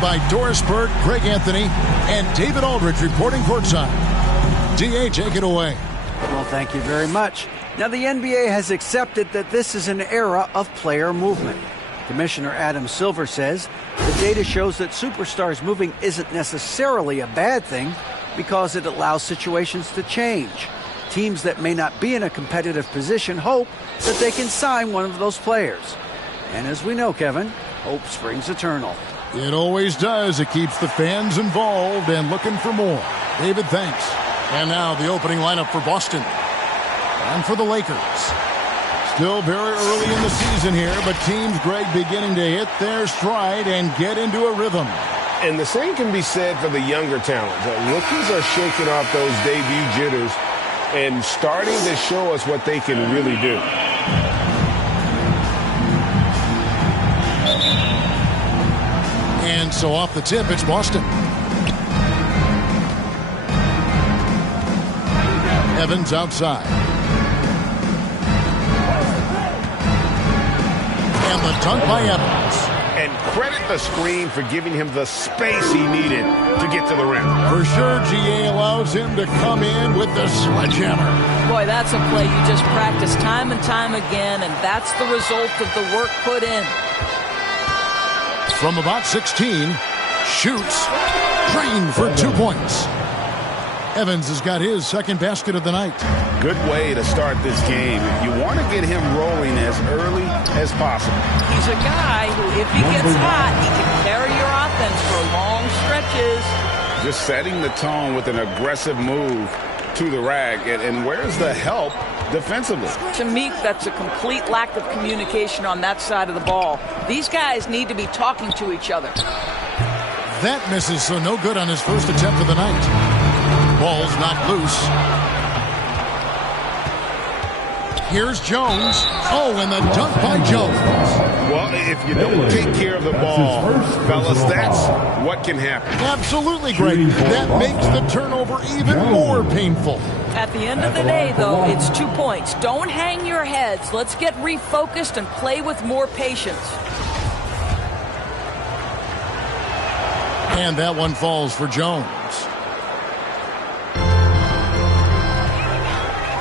joined by Doris Burke, Greg Anthony, and David Aldridge reporting courtside. D.A., take it away. Well, thank you very much. Now, the NBA has accepted that this is an era of player movement. Commissioner Adam Silver says the data shows that superstars moving isn't necessarily a bad thing because it allows situations to change. Teams that may not be in a competitive position hope that they can sign one of those players. And as we know, Kevin, hope springs eternal. It always does. It keeps the fans involved and looking for more. David, thanks. And now the opening lineup for Boston. And for the Lakers. Still very early in the season here, but teams, Greg, beginning to hit their stride and get into a rhythm. And the same can be said for the younger talent. The rookies are shaking off those debut jitters and starting to show us what they can really do. And so off the tip, it's Boston. Evans outside. And the dunk by Evans. And credit the screen for giving him the space he needed to get to the rim. For sure, GA allows him to come in with the sledgehammer. Boy, that's a play you just practice time and time again, and that's the result of the work put in. From about 16, shoots, drained for 2 points. Evans has got his second basket of the night. Good way to start this game. You want to get him rolling as early as possible. He's a guy who, if he gets hot, he can carry your offense for long stretches. Just setting the tone with an aggressive move to the rack. And where's the help defensively? To me, that's a complete lack of communication on that side of the ball. These guys need to be talking to each other. That misses, so no good on his first attempt of the night. Ball's knocked loose. Here's Jones. Oh, and the dunk by Jones. Well, if you don't take care of the ball, fellas, that's what can happen. Absolutely, Greg. That makes the turnover even more painful. At the end of the day, though, it's 2 points. Don't hang your heads. Let's get refocused and play with more patience. And that one falls for Jones.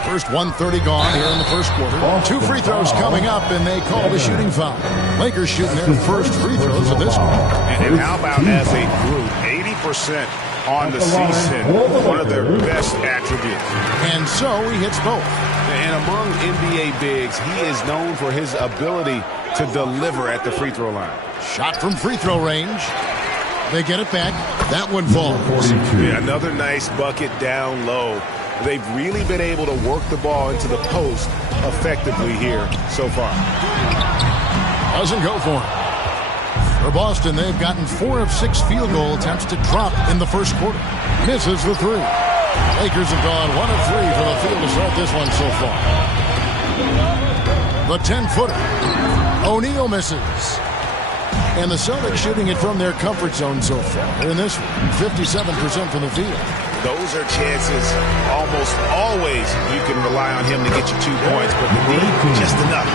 First 1:30 gone here in the first quarter. 2 free throws coming up, and they call the shooting foul. Lakers shooting their first free throws of this one. And how about as a group, 80% on the season, one of their best attributes. And so he hits both. And among NBA bigs, he is known for his ability to deliver at the free throw line. Shot from free throw range. They get it back. That one falls. Yeah, another nice bucket down low. They've really been able to work the ball into the post effectively here so far. Doesn't go for him. For Boston, they've gotten 4 of 6 field goal attempts to drop in the first quarter. Misses the 3. Lakers have gone 1 of 3 from the field to start this one so far. The 10-footer. O'Neal misses. And the Celtics shooting it from their comfort zone so far. In this one, 57% from the field. Those are chances almost always you can rely on him to get you 2 points, but the need just enough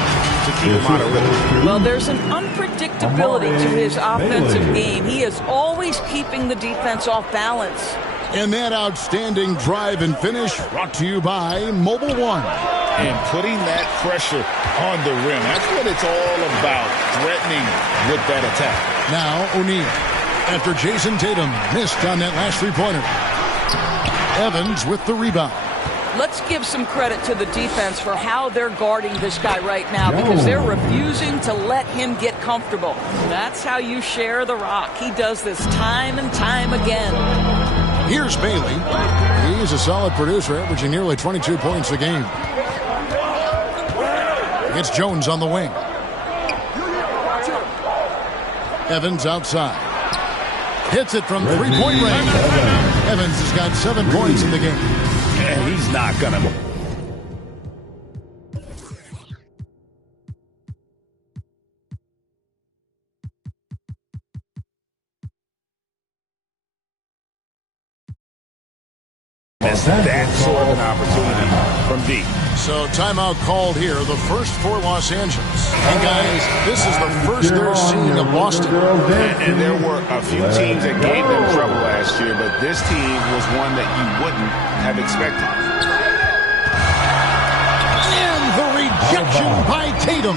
to keep him out of rhythm. Well, there's an unpredictability to his offensive game. He is always keeping the defense off balance. And that outstanding drive and finish brought to you by Mobile One. And putting that pressure on the rim. That's what it's all about, threatening with that attack. Now O'Neal, after Jason Tatum missed on that last three-pointer. Evans with the rebound. Let's give some credit to the defense for how they're guarding this guy right now because they're refusing to let him get comfortable. That's how you share the rock. He does this time and time again. Here's Bailey. He's a solid producer, averaging nearly 22 points a game. It's Jones on the wing. Evans outside. Hits it from three-point range. Evans has got 7 points in the game. And he's not going to. That sort of an opportunity from deep. So timeout called here, the first for Los Angeles. And guys, this is the first they're seeing of Boston. And there were a few teams that gave them trouble last year, but this team was one that you wouldn't have expected. And the rejection by Tatum.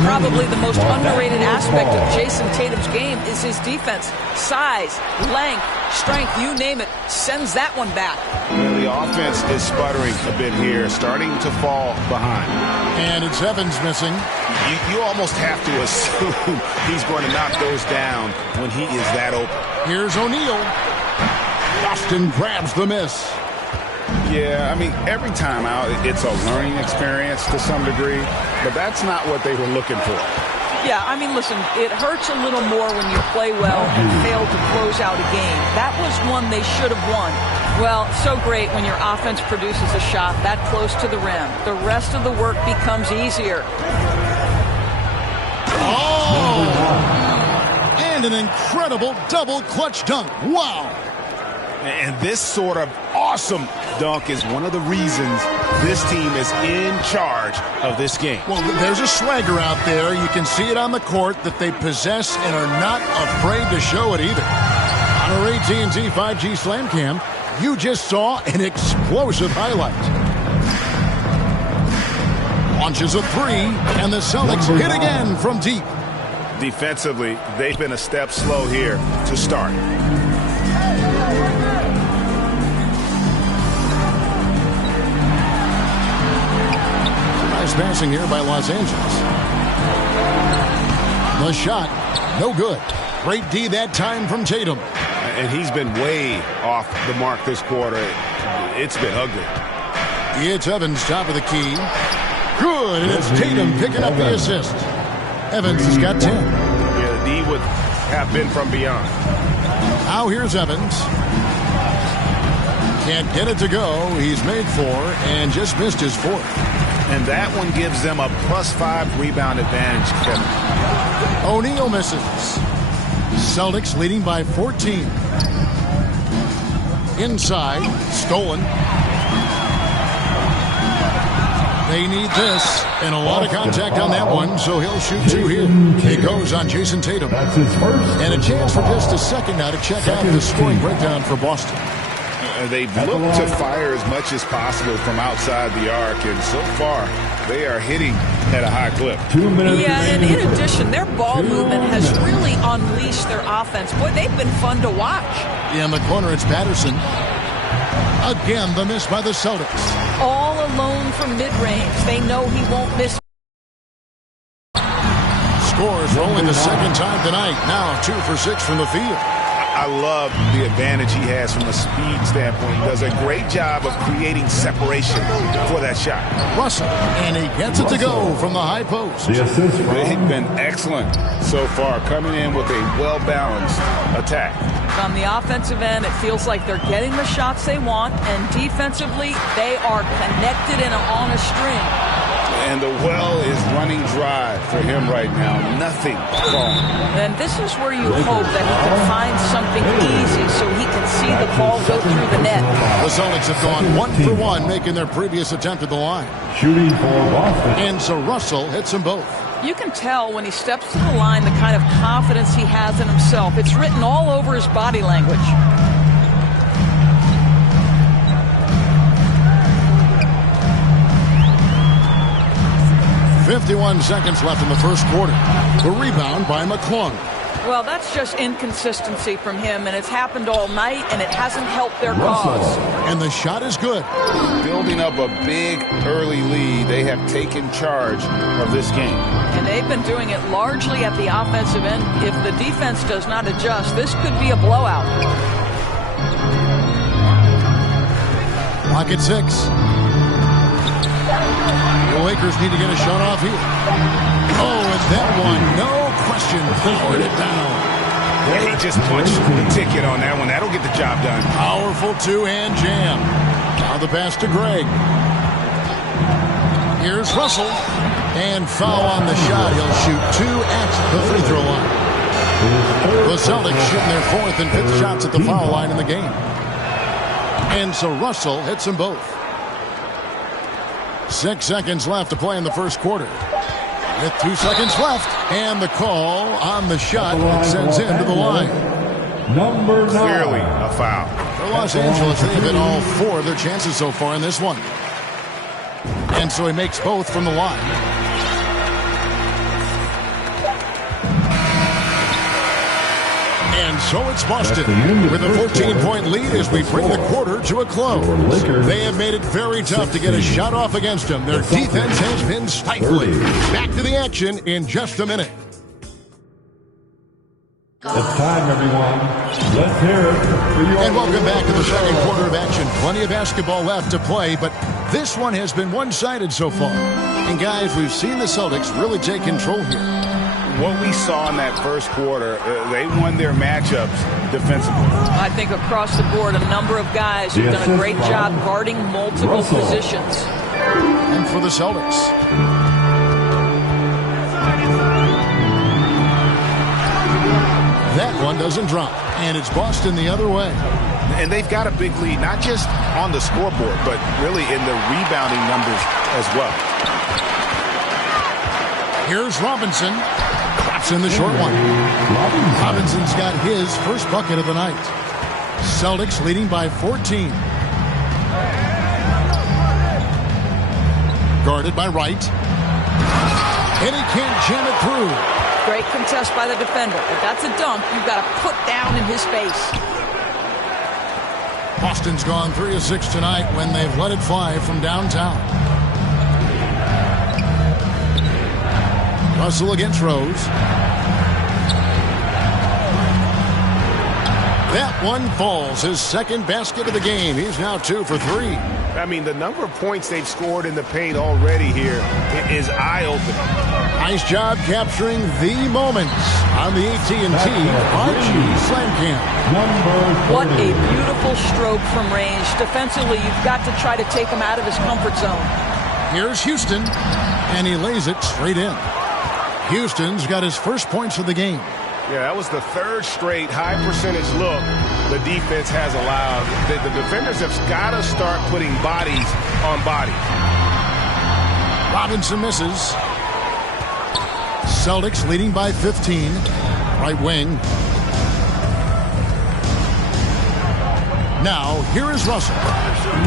Probably the most underrated aspect of Jason Tatum's game is his defense. Size, length, strength, you name it, sends that one back. And the offense is sputtering a bit here, starting to fall behind. And it's Evans missing. You almost have to assume he's going to knock those down when he is that open. Here's O'Neal. Boston grabs the miss. Yeah, I mean, every time out, it's a learning experience to some degree, but that's not what they were looking for. Yeah, I mean, listen, it hurts a little more when you play well and fail to close out a game. That was one they should have won. Well, so great when your offense produces a shot that close to the rim. The rest of the work becomes easier. Oh! And an incredible double clutch dunk. Wow! And this sort of awesome dunk is one of the reasons this team is in charge of this game. Well, there's a swagger out there. You can see it on the court that they possess and are not afraid to show it either. On our AT&T 5G Slam Cam, you just saw an explosive highlight. Launches a three, and the Celtics hit again from deep. Defensively, they've been a step slow here to start. Nice passing here by Los Angeles. The shot, no good. Great D that time from Tatum. And he's been way off the mark this quarter. It's been ugly. It's Evans, top of the key. Good, and it's Tatum picking up the assist. Evans has got 10. Yeah, the D would have been from beyond. Now here's Evans. Can't get it to go. He's made 4 and just missed his 4th. And that one gives them a +5 rebound advantage, Kevin. O'Neal misses. Celtics leading by 14. Inside, stolen. They need this, and a lot of contact on that one, so he'll shoot 2 here. It goes on Jason Tatum. That's his first. And a chance for just a second now to check out the scoring breakdown for Boston. They've looked to fire as much as possible from outside the arc, and so far they are hitting at a high clip. 2 minutes. Yeah, and in addition, their ball movement has really unleashed their offense. Boy, they've been fun to watch. In the corner, it's Patterson. Again, the miss by the Celtics. All alone from mid-range. They know he won't miss. Scores for only the second time tonight. Now 2 for 6 from the field. I love the advantage he has from a speed standpoint. He does a great job of creating separation for that shot. Russell, and he gets it to go from the high post. The assist from They've been excellent so far, coming in with a well-balanced attack. On the offensive end, it feels like they're getting the shots they want, and defensively, they are connected and on a string. And the well is running dry for him right now. Nothing falling. And this is where you hope that he can find something easy so he can see the ball go through the net. The Celtics have gone 1 for 1, making their previous attempt at the line. shooting for Boston. And so Russell hits them both. You can tell when he steps to the line the kind of confidence he has in himself. It's written all over his body language. 51 seconds left in the first quarter. The rebound by McClung. Well, that's just inconsistency from him, and it's happened all night, and it hasn't helped their cause. And the shot is good. Building up a big early lead, they have taken charge of this game. And they've been doing it largely at the offensive end. If the defense does not adjust, this could be a blowout. Clock at 6. The Lakers need to get a shot off here. Oh, and that one, no question, poured it down. Yeah, he just punched the ticket on that one. That'll get the job done. Powerful two-hand jam. Now the pass to Greg. Here's Russell. And foul on the shot. He'll shoot 2 at the free throw line. The Celtics shooting their 4th and 5th shots at the foul line in the game. And so Russell hits them both. 6 seconds left to play in the first quarter. With 2 seconds left, and the call on the shot that sends him to the line. Number 9. Clearly a foul. For Los Angeles, they've hit all 4 of their chances so far in this one. And so he makes both from the line. And so it's Boston with a 14-point lead as we bring the quarter to a close. They have made it very tough to get a shot off against them. Their defense has been stifling. Back to the action in just a minute. It's time, everyone. Let's hear it for your... And welcome back to the second quarter of action. Plenty of basketball left to play, but this one has been one-sided so far. And guys, we've seen the Celtics really take control here. What we saw in that first quarter, they won their matchups defensively. I think across the board, a number of guys who've done a great job guarding multiple positions. And for the Celtics. That one doesn't drop, and it's Boston the other way. And they've got a big lead, not just on the scoreboard, but really in the rebounding numbers as well. Here's Robinson. Claps in the short one. Robinson's got his first bucket of the night. Celtics leading by 14. Guarded by Wright. And he can't jam it through. Great contest by the defender. If that's a dunk, you've got to put down in his face. Boston's gone 3 of 6 tonight when they've let it fly from downtown. Russell against Rose. That one falls. His second basket of the game. He's now 2 for 3. I mean, the number of points they've scored in the paint already here is eye-opening. Nice job capturing the moments on the AT&T 5G Slam Cam. What a beautiful stroke from range. Defensively, you've got to try to take him out of his comfort zone. Here's Houston, and he lays it straight in. Houston's got his first points of the game. Yeah, that was the third straight high-percentage look the defense has allowed. The defenders have got to start putting bodies on bodies. Robinson misses. Celtics leading by 15. Right wing. Now, here is Russell.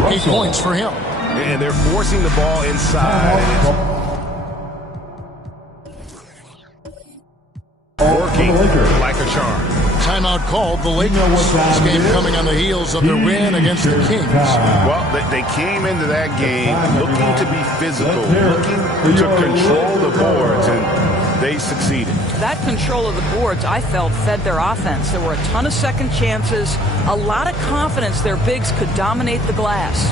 8 points for him. And they're forcing the ball inside. Working like a charm. Timeout called. The Lakers. This game coming on the heels of their win against the Kings. Well, they came into that game looking to be physical, looking to control the boards, and they succeeded. That control of the boards, I felt, fed their offense. There were a ton of second chances, a lot of confidence their bigs could dominate the glass.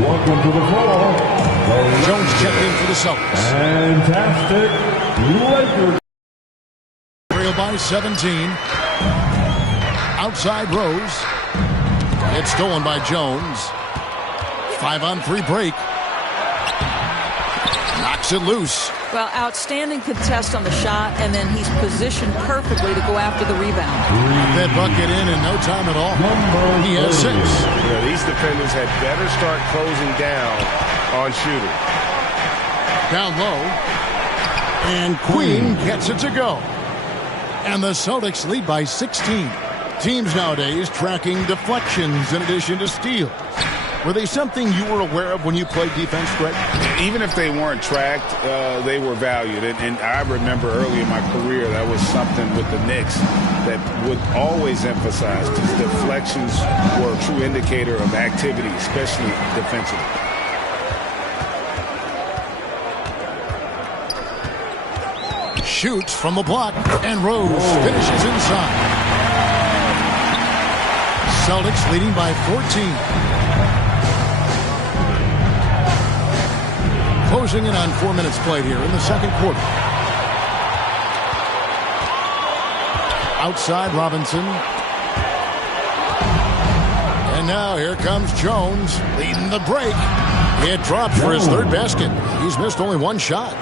Welcome to the floor. Jones checked in for the Celtics. Fantastic Lakers. Trail by 17. Outside Rose. It's stolen by Jones. 5-on-3 break. Knocks it loose. Well, outstanding contest on the shot, and then he's positioned perfectly to go after the rebound. That bucket in no time at all. He has 6. Yeah, these defenders had better start closing down on shooting. Down low. And Queen gets it to go. And the Celtics lead by 16. Teams nowadays tracking deflections in addition to steals. Were they something you were aware of when you played defense, Greg? Even if they weren't tracked, they were valued. And I remember early in my career, that was something with the Knicks that would always emphasize, because deflections were a true indicator of activity, especially defensively. shoots from the block, and Rose finishes inside. Celtics leading by 14. Closing in on 4 minutes played here in the second quarter. Outside Robinson. And now here comes Jones leading the break. It drops for his third basket. He's missed only one shot.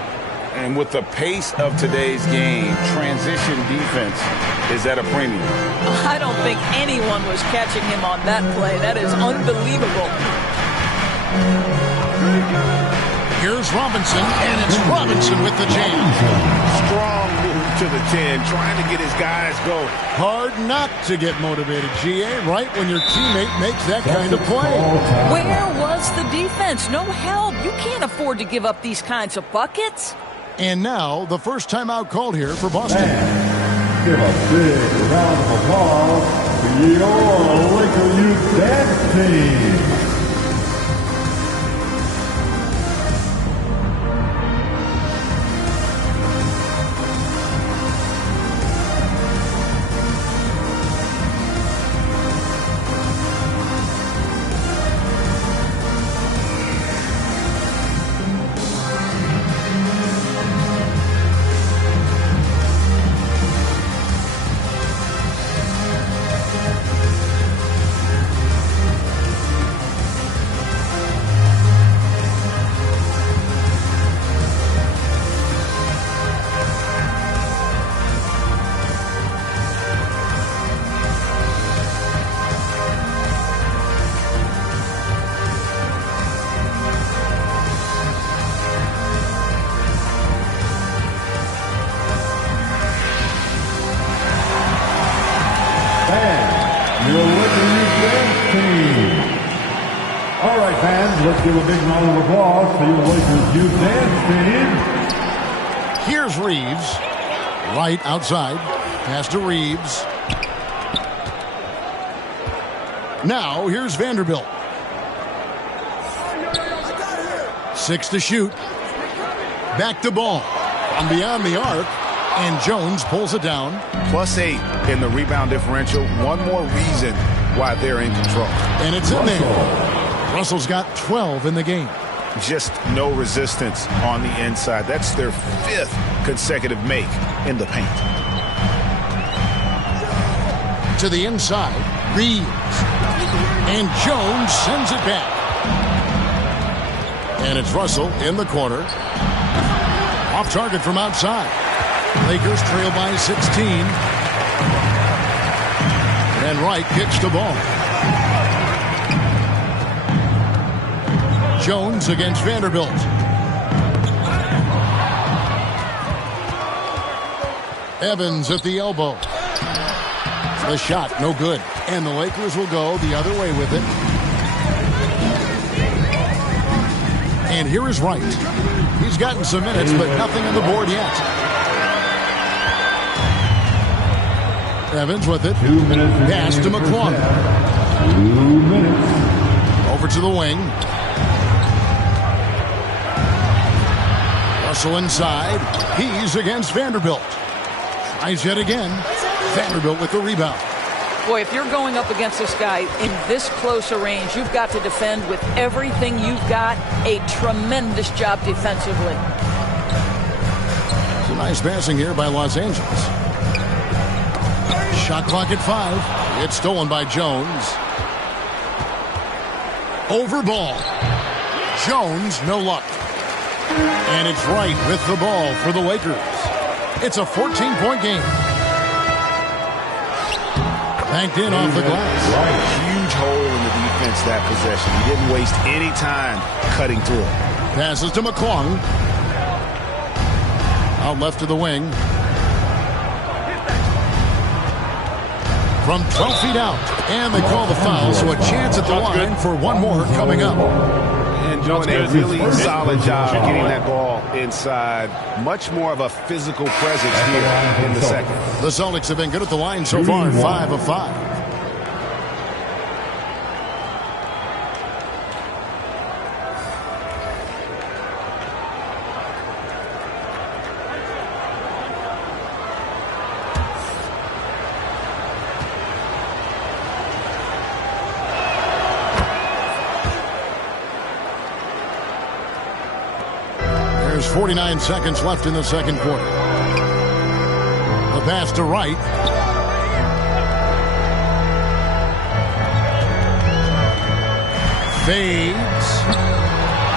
And with the pace of today's game, transition defense is at a premium. I don't think anyone was catching him on that play. That is unbelievable. Here's Robinson, and it's Robinson with the jam. Strong move to the 10, trying to get his guys going. Hard not to get motivated, GA, right when your teammate makes that kind of play. Where was the defense? No help. You can't afford to give up these kinds of buckets. And now, the first timeout called here for Boston. Give a big round of applause to your Laker Youth Dance Team. All right, fans, let's give a big round of applause for your Lakers Youth Dance Team. Here's Reeves. Right outside. Pass to Reeves. Now, here's Vanderbilt. 6 to shoot. Back to ball. From beyond the arc. And Jones pulls it down. +8 in the rebound differential. One more reason why they're in control. And it's in there. Russell's got 12 in the game. Just no resistance on the inside. That's their 5th consecutive make in the paint. To the inside. Reeves. And Jones sends it back. And it's Russell in the corner. Off target from outside. Lakers trail by 16. And Wright kicks the ball. Jones against Vanderbilt. Evans at the elbow. The shot, no good. And the Lakers will go the other way with it. And here is Wright. He's gotten some minutes, but nothing on the board yet. Evans with it. 2 minutes. Pass to McClung. 2 minutes. Over to the wing. Russell inside. He's against Vanderbilt. Tries yet again. Vanderbilt with the rebound. Boy, if you're going up against this guy in this close a range, you've got to defend with everything you've got. A tremendous job defensively. It's a nice passing here by Los Angeles. Shot clock at 5. It's stolen by Jones. Over ball. Jones, no luck. And it's Wright with the ball for the Lakers. It's a 14-point game. Banked in off the glass. Huge hole in the defense that possession. He didn't waste any time cutting through it. Passes to McClung. Out left to the wing. From 12 feet out. And they call the foul, so a chance at the line for one more coming up. And doing a really solid job getting that ball inside. Much more of a physical presence here in the second. The Celtics have been good at the line so far, 5 of 5. There's 49 seconds left in the second quarter. The pass to Wright. Fades.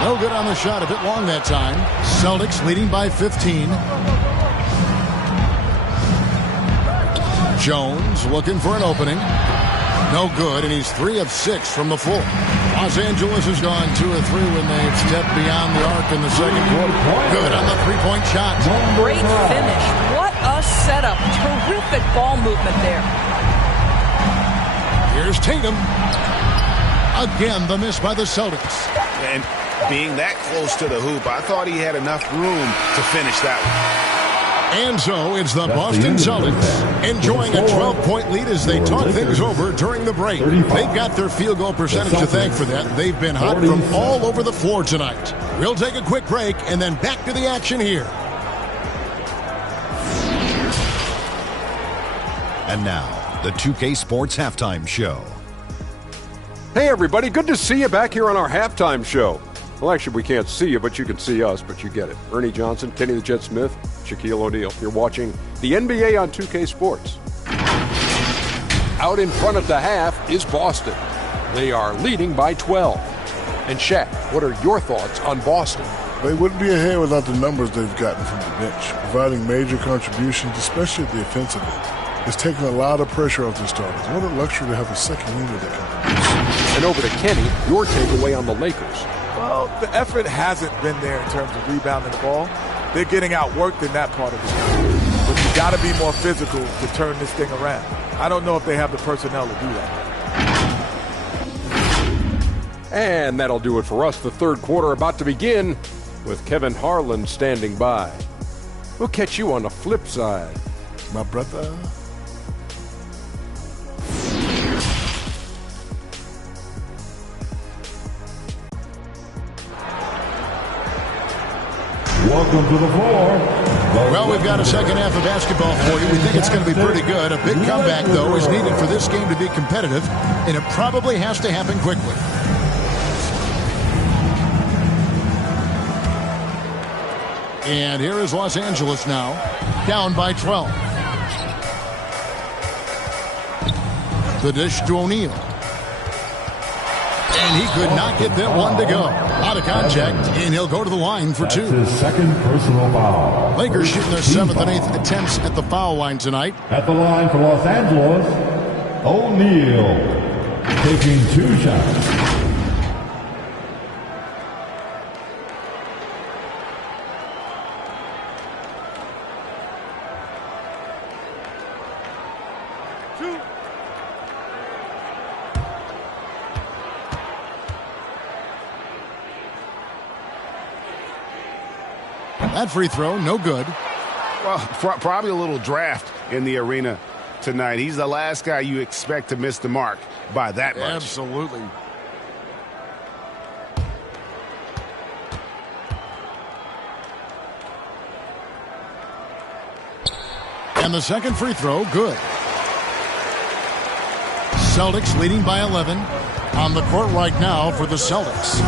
No good on the shot. A bit long that time. Celtics leading by 15. Jones looking for an opening. No good, and he's 3 of 6 from the floor. Los Angeles has gone 2 of 3 when they've stepped beyond the arc in the second quarter. Good on the three-point shot. Great finish. What a setup. Terrific ball movement there. Here's Tatum. Again, the miss by the Celtics. And being that close to the hoop, I thought he had enough room to finish that one. And so it's the Boston Celtics enjoying a 12-point lead as they talk things over during the break. They've got their field goal percentage to thank for that. They've been hot from all over the floor tonight. We'll take a quick break and then back to the action here. And now, the 2K Sports Halftime Show. Hey, everybody. Good to see you back here on our halftime show. Well, actually, we can't see you, but you can see us, but you get it. Ernie Johnson, Kenny the Jet Smith, Shaquille O'Neal. You're watching the NBA on 2K Sports. Out in front at the half is Boston. They are leading by 12. And Shaq, what are your thoughts on Boston? They wouldn't be ahead without the numbers they've gotten from the bench, providing major contributions, especially at the offensive end. It's taken a lot of pressure off the starters. What a luxury to have a second unit that can produce. And over to Kenny, your takeaway on the Lakers. Well, the effort hasn't been there in terms of rebounding the ball. They're getting outworked in that part of the game. But you got to be more physical to turn this thing around. I don't know if they have the personnel to do that. And that'll do it for us. The third quarter about to begin with Kevin Harlan standing by. We'll catch you on the flip side. My brother. Welcome to the floor. Well, we've got a second half of basketball for you. We think it's going to be pretty good. A big comeback, though, is needed for this game to be competitive, and it probably has to happen quickly. And here is Los Angeles now, down by 12. The dish to O'Neal. And he could not get that one to go. Out of contact, and he'll go to the line for 2. His second personal foul. Lakers shooting their 7th and 8th attempts at the foul line tonight. At the line for Los Angeles, O'Neal taking 2 shots. That free throw, no good. Well, probably a little draft in the arena tonight. He's the last guy you expect to miss the mark by that much. Absolutely. And the second free throw, good. Celtics leading by 11 on the court right now for the Celtics.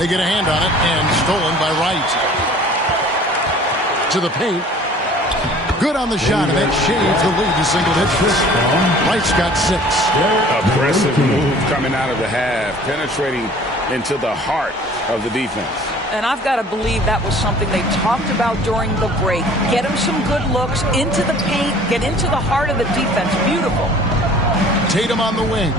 They get a hand on it and stolen by Wright. To the paint. Good on the shot, and that shaves the lead to single digits. Wright's got 6. Aggressive move coming out of the half, penetrating into the heart of the defense. And I've got to believe that was something they talked about during the break. Get him some good looks into the paint, get into the heart of the defense. Beautiful. Tatum on the wing.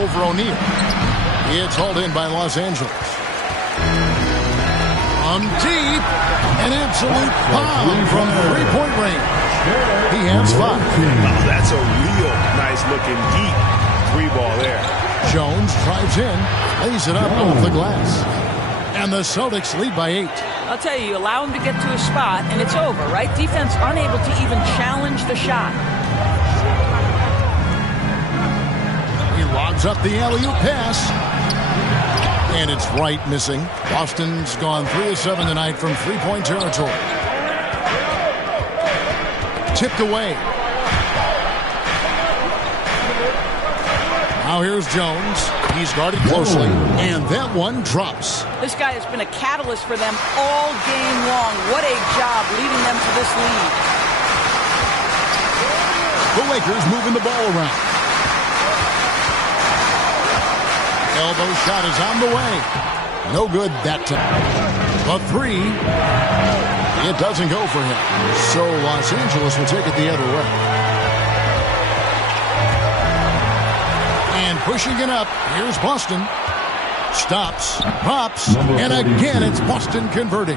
Over O'Neal. It's hauled in by Los Angeles. From deep, an absolute bomb from three-point range. He has 5. Oh, that's a real nice-looking deep 3-ball there. Jones drives in, lays it up off the glass. And the Celtics lead by 8. I'll tell you, allow him to get to a spot, and it's over, right? Defense unable to even challenge the shot. Lobs up the alley-oop pass. And it's Wright missing. Boston's gone 3 of 7 tonight from three-point territory. Tipped away. Now here's Jones. He's guarded closely, and that one drops. This guy has been a catalyst for them all game long. What a job leading them to this lead. The Lakers moving the ball around. Elbow shot is on the way. No good that time. A three. It doesn't go for him. So Los Angeles will take it the other way. And pushing it up, here's Boston. Stops, pops, and again it's Boston converting.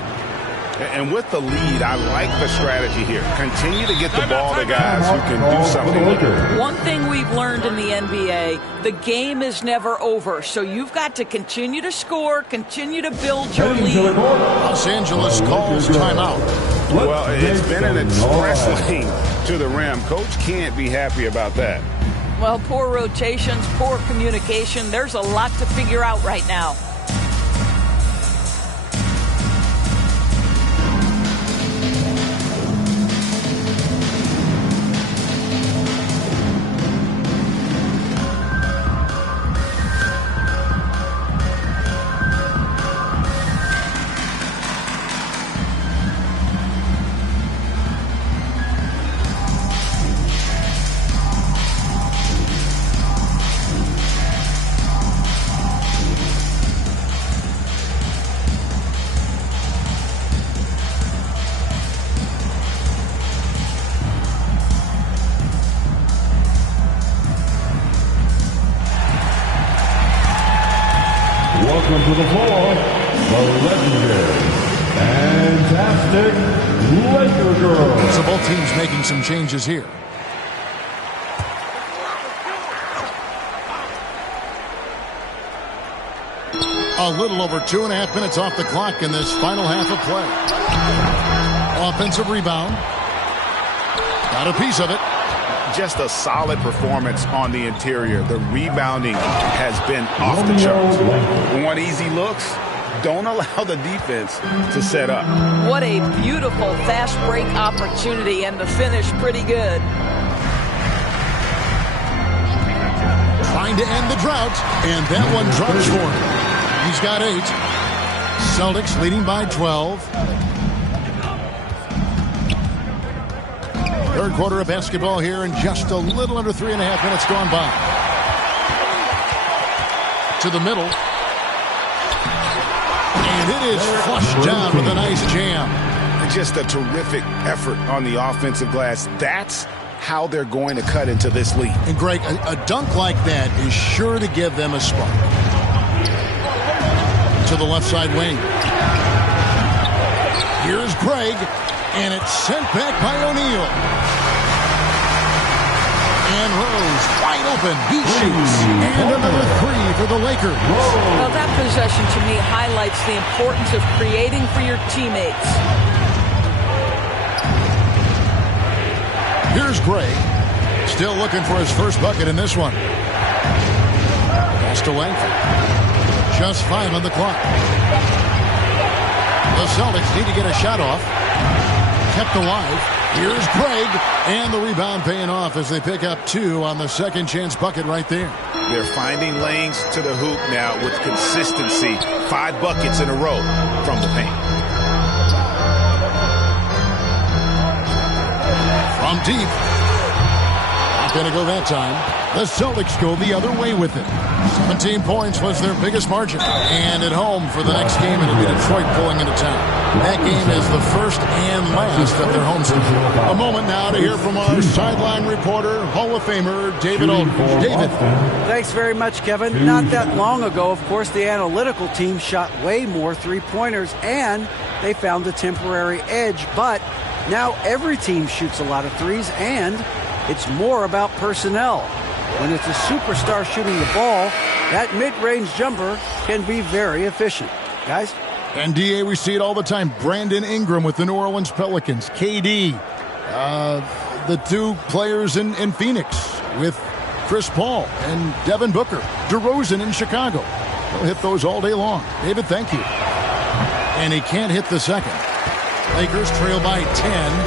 And with the lead, I like the strategy here. Continue to get the ball to guys who can do something with it. One thing we've learned in the NBA, the game is never over. So you've got to continue to score, continue to build your lead. Los Angeles calls timeout. Well, it's been an express lane to the rim. Coach can't be happy about that. Well, poor rotations, poor communication. There's a lot to figure out right now. Welcome to the floor, the legendary, fantastic Laker girls. So both teams making some changes here. A little over 2.5 minutes off the clock in this final half of play. Offensive rebound. Got a piece of it. Just a solid performance on the interior. The rebounding has been off the charts. Want easy looks? Don't allow the defense to set up. What a beautiful fast break opportunity, and the finish pretty good. Trying to end the drought, and that one drops for him. He's got 8. Celtics leading by 12. Third quarter of basketball here, and just a little under 3.5 minutes gone by. To the middle. And it is flushed down with a nice jam. Just a terrific effort on the offensive glass. That's how they're going to cut into this lead. And Greg, a dunk like that is sure to give them a spark. To the left side wing. Here's Greg, and it's sent back by O'Neal. And Rose wide open. He shoots. And another 3 for the Lakers. Well, that possession to me highlights the importance of creating for your teammates. Here's Gray. Still looking for his first bucket in this one. Pass to Langford. Just 5 on the clock. The Celtics need to get a shot off. Kept alive. Here's Craig, and the rebound paying off as they pick up 2 on the second chance bucket right there. They're finding lanes to the hoop now with consistency. 5 buckets in a row from the paint. From deep. Not going to go that time. The Celtics go the other way with it. 17 points was their biggest margin. And at home for the next game, it'll be Detroit pulling into town. That game is the first and last of their homestand. A moment now to hear from our sideline reporter, Hall of Famer, David Aldridge. David. Thanks very much, Kevin. Not that long ago, of course, the analytical team shot way more three-pointers, and they found a temporary edge. But now every team shoots a lot of threes, and it's more about personnel. When it's a superstar shooting the ball, that mid-range jumper can be very efficient. Guys? NBA, we see it all the time. Brandon Ingram with the New Orleans Pelicans. KD. The 2 players in Phoenix with Chris Paul and Devin Booker. DeRozan in Chicago. They'll hit those all day long. David, thank you. And he can't hit the second. Lakers trail by 10.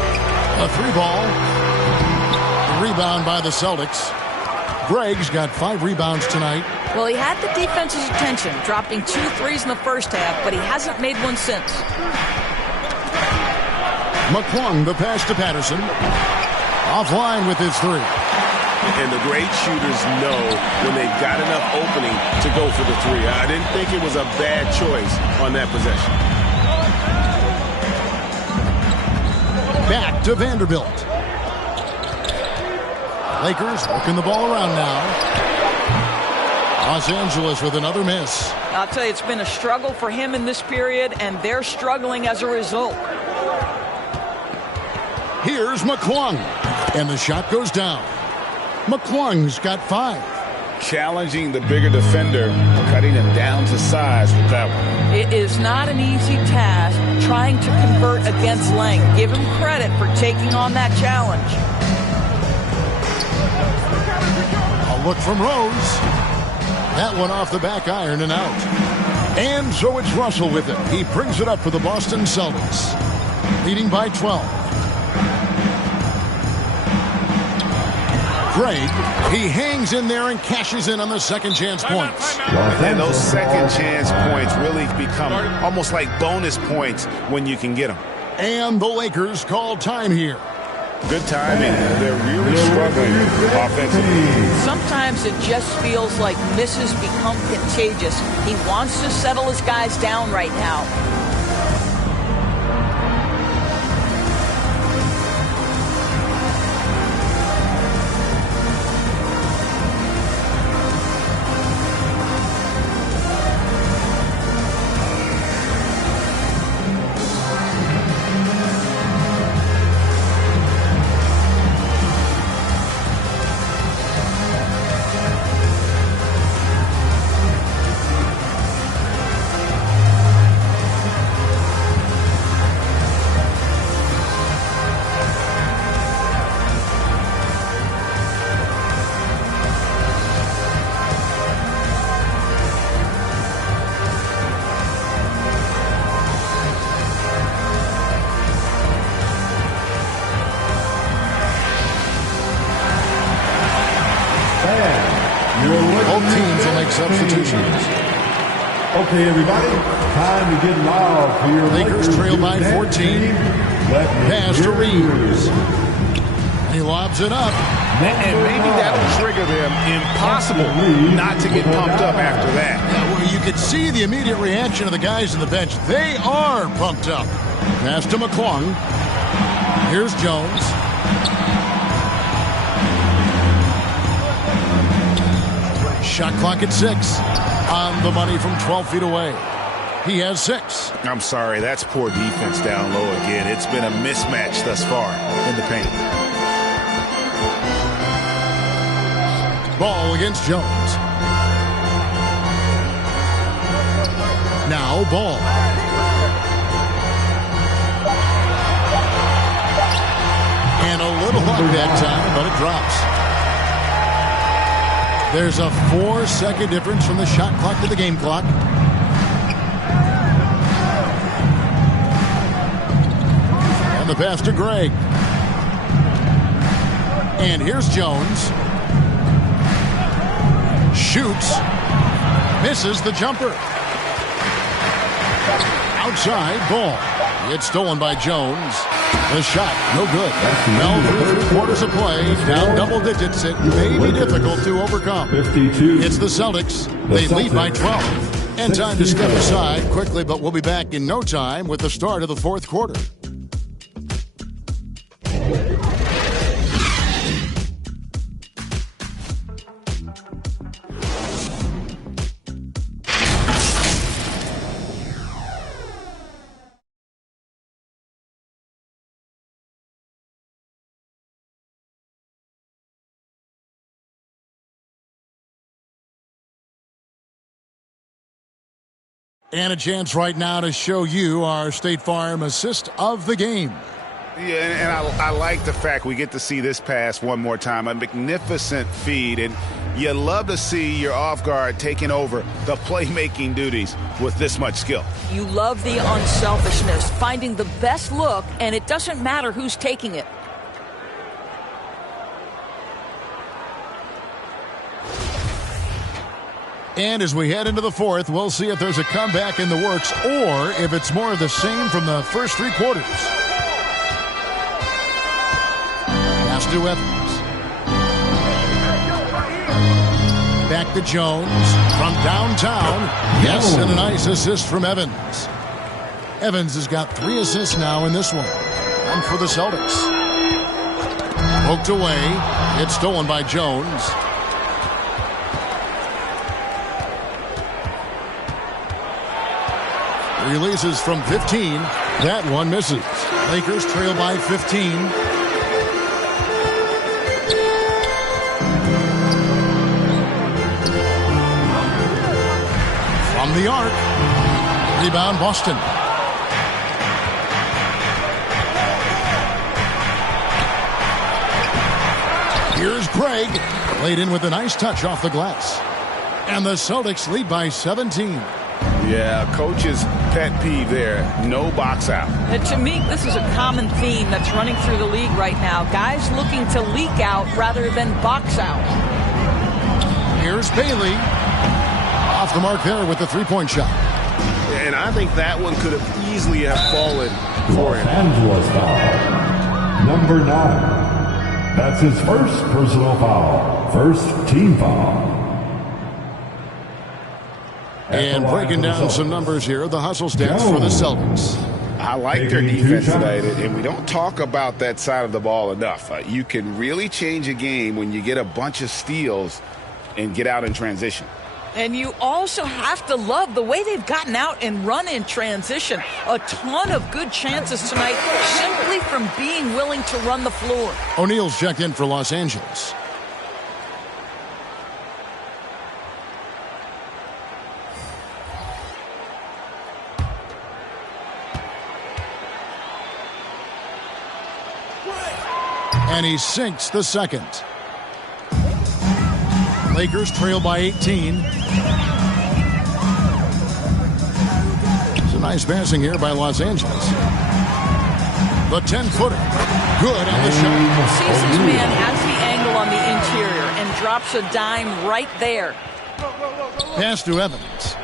A 3-ball. The rebound by the Celtics. Gregg's got 5 rebounds tonight. Well, he had the defense's attention, dropping 2 threes in the first half, but he hasn't made one since. McClung, the pass to Patterson. Offline with his 3. And the great shooters know when they've got enough opening to go for the 3. I didn't think it was a bad choice on that possession. Back to Vanderbilt. Lakers working the ball around now. Los Angeles with another miss. I'll tell you, it's been a struggle for him in this period, and they're struggling as a result. Here's McClung, and the shot goes down. McClung's got 5. Challenging the bigger defender, cutting him down to size with that one. It is not an easy task trying to convert against length. Give him credit for taking on that challenge. A look from Rose. That one off the back iron and out. And so it's Russell with it. He brings it up for the Boston Celtics, leading by 12. Gregg, he hangs in there and cashes in on the second chance points. And those second chance points really become almost like bonus points when you can get them. And the Lakers call time here. Good timing. They're really struggling offensively. Sometimes it just feels like misses become contagious. He wants to settle his guys down right now. Both teams will make substitutions. Okay, everybody, time to get loud for your Lakers trail by 14. Pass to Reeves. He lobs it up. And maybe that'll trigger them. Impossible not to get pumped up after that. Yeah, well, you could see the immediate reaction of the guys on the bench. They are pumped up. Pass to McClung. Here's Jones. Shot clock at 6. On the money from 12 feet away. He has 6. I'm sorry, that's poor defense down low again. It's been a mismatch thus far in the paint. Ball against Jones. Now Ball. And a little luck that time, but it drops. There's a 4-second difference from the shot clock to the game clock. And the pass to Gregg. And here's Jones. Shoots. Misses the jumper. Outside, Ball. It's stolen by Jones. The shot, no good. Now through 3 quarters of play, down double digits. It may be difficult to overcome. 52. It's the Celtics. They lead by 12. And time to step aside quickly, but we'll be back in no time with the start of the 4th quarter. And a chance right now to show you our State Farm assist of the game. Yeah, and I like the fact we get to see this pass one more time. A magnificent feed, and you love to see your off guard taking over the playmaking duties with this much skill. You love the unselfishness, finding the best look, and it doesn't matter who's taking it. And as we head into the fourth, we'll see if there's a comeback in the works or if it's more of the same from the first three quarters. Pass to Evans. Back to Jones from downtown. Yes, and a nice assist from Evans. Evans has got 3 assists now in this one. And for the Celtics. Poked away. It's stolen by Jones. Releases from 15. That one misses. Lakers trail by 15. From the arc. Rebound Boston. Here's Craig. Laid in with a nice touch off the glass. And the Celtics lead by 17. Yeah, coach's pet peeve there. No box out. And to me, this is a common theme that's running through the league right now. Guys looking to leak out rather than box out. Here's Bailey. Off the mark there with the three-point shot. And I think that one could have easily have fallen for him. Angeles foul. Number 9. That's his first personal foul. First team foul. And breaking down some numbers here, the hustle stats for the Celtics. I like their defense tonight, and we don't talk about that side of the ball enough. You can really change a game when you get a bunch of steals and get out in transition. And you also have to love the way they've gotten out and run in transition. A ton of good chances tonight simply from being willing to run the floor. O'Neal's checked in for Los Angeles. And he sinks the second. Lakers trail by 18. It's a nice passing here by Los Angeles. The 10-footer. Good on the shot. Season's man has the angle on the interior and drops a dime right there. Pass to Evans.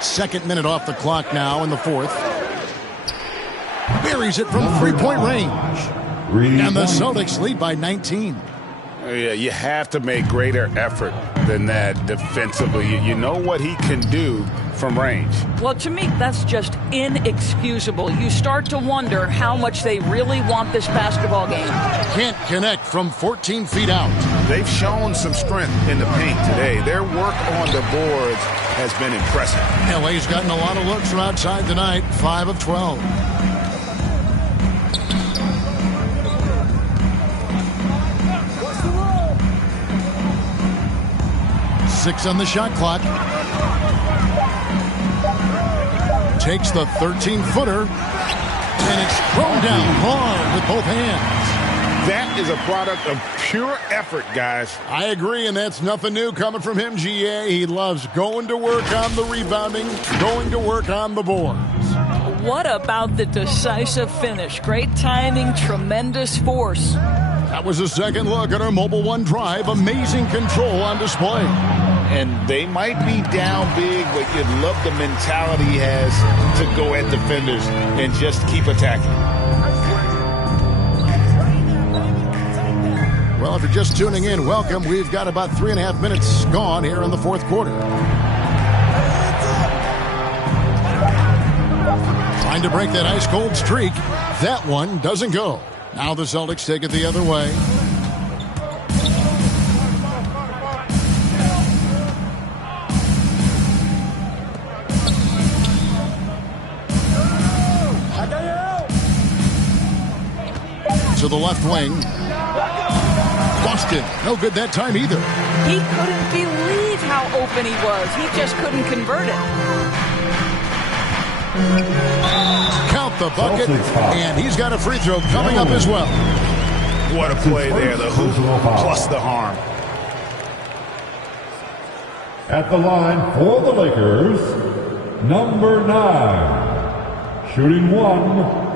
Second minute off the clock now in the fourth. Buries it from three-point range. And the Celtics lead by 19. Yeah, you have to make greater effort than that defensively. You know what he can do from range. Well, to me, that's just inexcusable. You start to wonder how much they really want this basketball game. Can't connect from 14 feet out. They've shown some strength in the paint today. Their work on the boards has been impressive. LA's gotten a lot of looks from outside tonight, 5 of 12. Six on the shot clock. Takes the 13-footer, and it's thrown down hard with both hands. That is a product of pure effort, guys. I agree, and that's nothing new coming from him, GA. He loves going to work on the rebounding, going to work on the boards. What about the decisive finish? Great timing, tremendous force. That was a second look at our Mobile One drive. Amazing control on display. And they might be down big, but you'd love the mentality he has to go at defenders and just keep attacking. Well, if you're just tuning in, welcome. We've got about 3.5 minutes gone here in the fourth quarter. Trying to break that ice-cold streak. That one doesn't go. Now the Celtics take it the other way. To the left wing. Boston, no good that time either. He couldn't believe how open he was. He just couldn't convert it. Count the bucket, and he's got a free throw coming up as well. What a play there, the hoop plus the harm. At the line for the Lakers, number 9, shooting 1.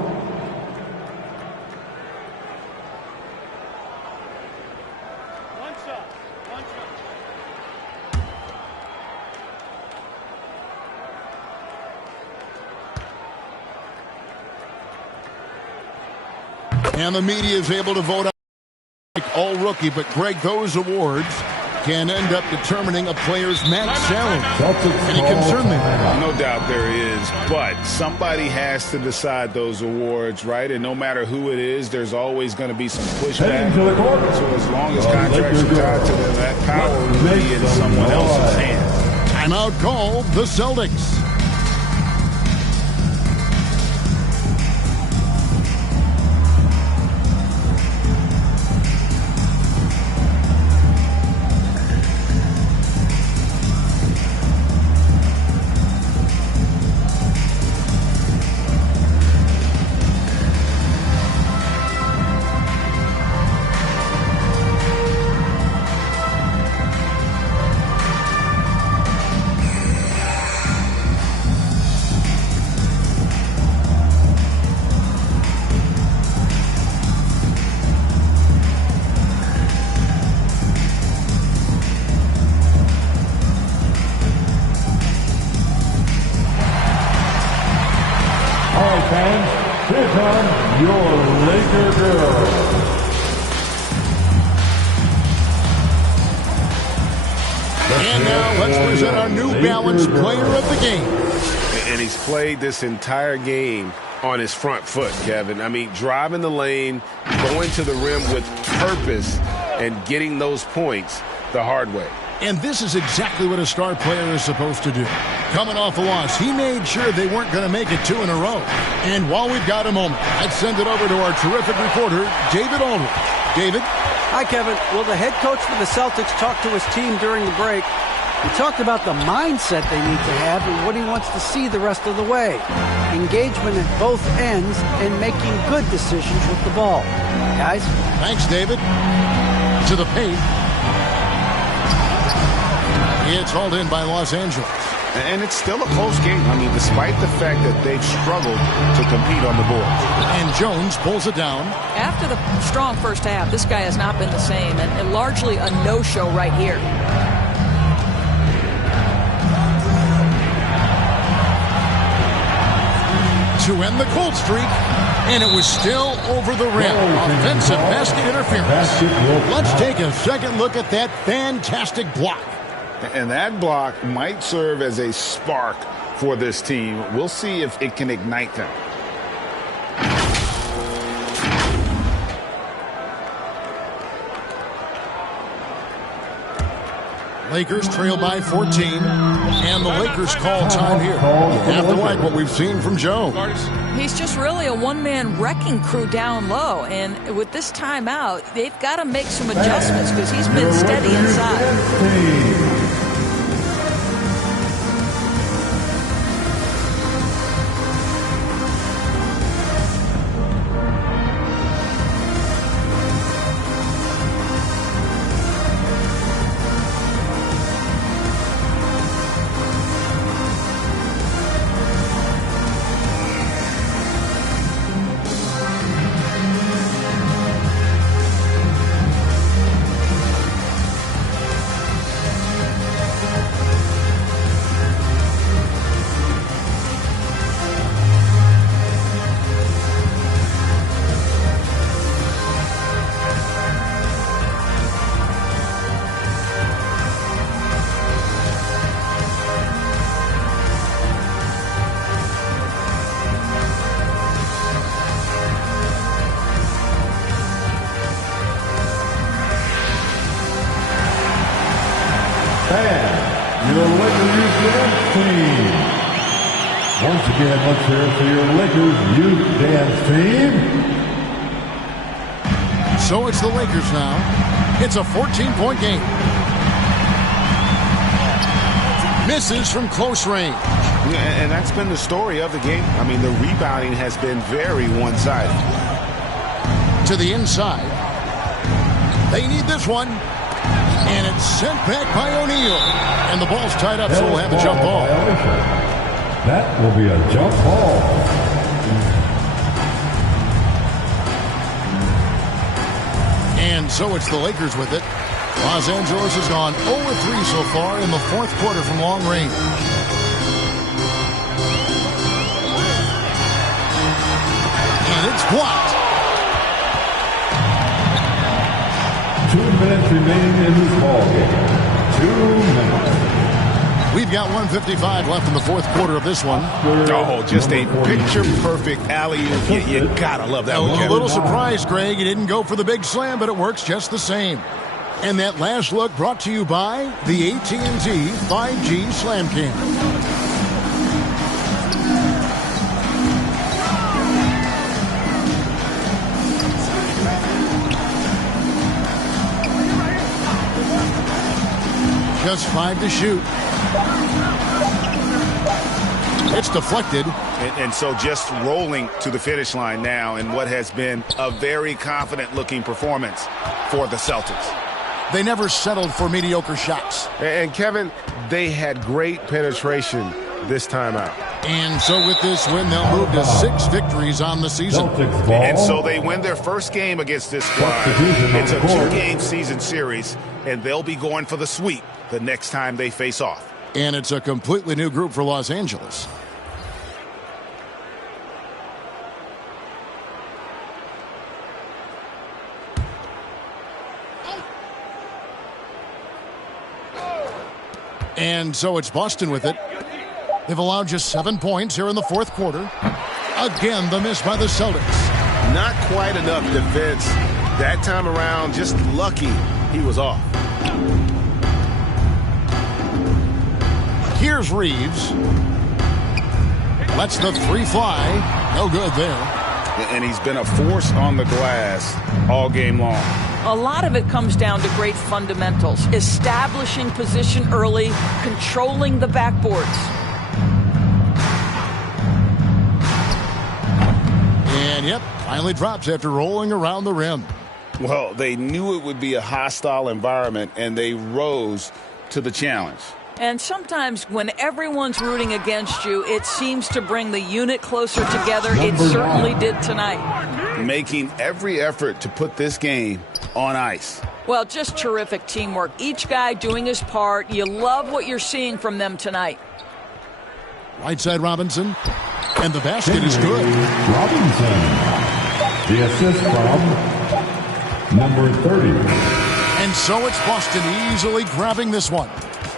And the media is able to vote out like all rookie, but Greg, those awards can end up determining a player's max salary. Any concern there? No doubt there is, but somebody has to decide those awards, right? And no matter who it is, there's always going to be some pushback. So as long as contracts are tied to them, that power will be in someone else's hands. Timeout called the Celtics. And now let's present our New Balance Player of the Game. And he's played this entire game on his front foot, Kevin. I mean, driving the lane, going to the rim with purpose, and getting those points the hard way. And this is exactly what a star player is supposed to do. Coming off a loss, he made sure they weren't going to make it 2 in a row. And while we've got a moment, I'd send it over to our terrific reporter, David Aldridge. David? Hi, Kevin. Well, the head coach for the Celtics talked to his team during the break. He talked about the mindset they need to have and what he wants to see the rest of the way. Engagement at both ends and making good decisions with the ball. Guys? Thanks, David. To the paint. It's hauled in by Los Angeles. And it's still a close game. I mean, despite the fact that they've struggled to compete on the boards. And Jones pulls it down. After the strong first half, this guy has not been the same, and largely a no-show right here. To end the cold streak, and it was still over the rim. Offensive basket interference. Let's take a second look at that fantastic block. And that block might serve as a spark for this team. We'll see if it can ignite them. Lakers trail by 14, and the Lakers call time here. You have to like what we've seen from Joe. He's just really a one-man wrecking crew down low, and with this timeout, they've got to make some adjustments because he's been steady inside. Your Lakers dance team. Once again, let's hear it for your Lakers youth dance team. So it's the Lakers now. It's a 14-point game. Misses from close range. And that's been the story of the game. I mean, the rebounding has been very one-sided. To the inside. They need this one. And it's sent back by O'Neal. And the ball's tied up, so we'll have a jump ball. That will be a jump ball. And so it's the Lakers with it. Los Angeles has gone 0-3 so far in the fourth quarter from long range. And it's blocked. remain in this ballgame. 2 minutes. We've got 1:55 left in the fourth quarter of this one. Oh, just a picture-perfect alley-oop. You gotta love that one, A Kevin. little surprised, Greg. He didn't go for the big slam, but it works just the same. And that last look brought to you by the AT&T 5G Slam Cam. Just 5 to shoot. It's deflected. And so just rolling to the finish line now in what has been a very confident-looking performance for the Celtics. They never settled for mediocre shots. And Kevin, they had great penetration this time out. And so with this win, they'll move to 6 victories on the season. And so they win their first game against this squad. It's a 2-game season series, and they'll be going for the sweep the next time they face off. And it's a completely new group for Los Angeles. And so it's Boston with it. They've allowed just 7 points here in the fourth quarter. Again, the miss by the Celtics. Not quite enough defense that time around. Just lucky he was off. Here's Reeves. Lets the 3 fly. No good there. And he's been a force on the glass all game long. A lot of it comes down to great fundamentals. Establishing position early, controlling the backboards. And yep, finally drops after rolling around the rim. Well, they knew it would be a hostile environment, and they rose to the challenge. And sometimes when everyone's rooting against you, it seems to bring the unit closer together. It certainly did tonight. Making every effort to put this game on ice. Well, just terrific teamwork. Each guy doing his part. You love what you're seeing from them tonight. Right side Robinson. And the basket is good. Robinson. The assist from number 30. And so it's Boston easily grabbing this one.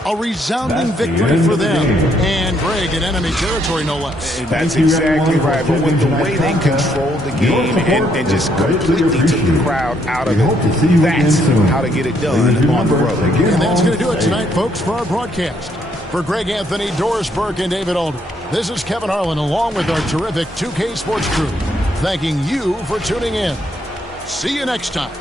A resounding victory for them. And Greg in enemy territory, no less. That's exactly right. But with the way they controlled the game and just completely took the crowd out of it, that's how to get it done on the road. And that's going to do it tonight, folks, for our broadcast. For Greg Anthony, Doris Burke, and David Alden, this is Kevin Harlan along with our terrific 2K Sports crew, thanking you for tuning in. See you next time.